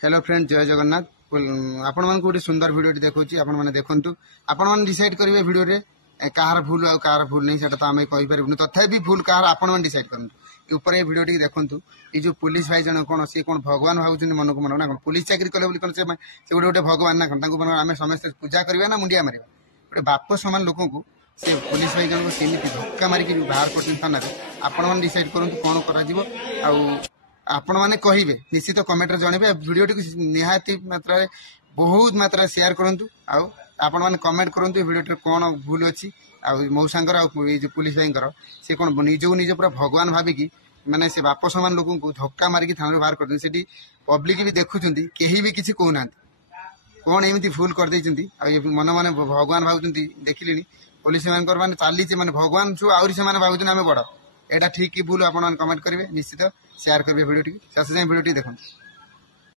Hello friend जय जगन्नाथ आपण मन गोटे सुंदर वीडियो देखुँ आपण मैंने देखु आपण मैंने डिसाइड करेंगे वीडियो रे कहार भूल आ कहार भूल नहीं सेटा तो आम कहीपर तथापि भूल कहार आपण मैंने डिसाइड करूँ ऊपर ये वीडियो देखु ये जो पुलिस भाई जन कौन सी कौन भगवान भावुँ मन को मन ना कौन पुलिस चाकरी कले कौन से गोटे गोटे भगवान ना कौन आम समस्त पूजा करवा ना मुंडिया मार गोटे बाप समान लोक को से पुलिस भाई जन को केमी धक्का मारिक बाहर कर थाना आपण मैंने डिसाइड करूँ कौन कर आपण मैंने कहे निश्चित कमेंट जनइबे वीडियो निहाती मात्रा बहुत मात्रा शेयर करूँ आपण मैंने कमेंट करूँ वीडियो कौन भूल अच्छी मौसांकर पुलिस भाई से कौन निजक निज पूरा भगवान भाविकी माने से बाप समान लोक को धक्का मारिक थाना बाहर कर पब्लिक भी देखुं कहीं भी किसी कहना कौन एमती भूल कर मन मैंने भगवान भावुं देखिले पुलिस मान चली माने भगवान छू आहरी से भावुं आम बड़ एटा ठीक कि भूल आप कमेंट करेंगे निश्चित शेयर करेंगे वीडियो शेष जाए वीडियो देखो।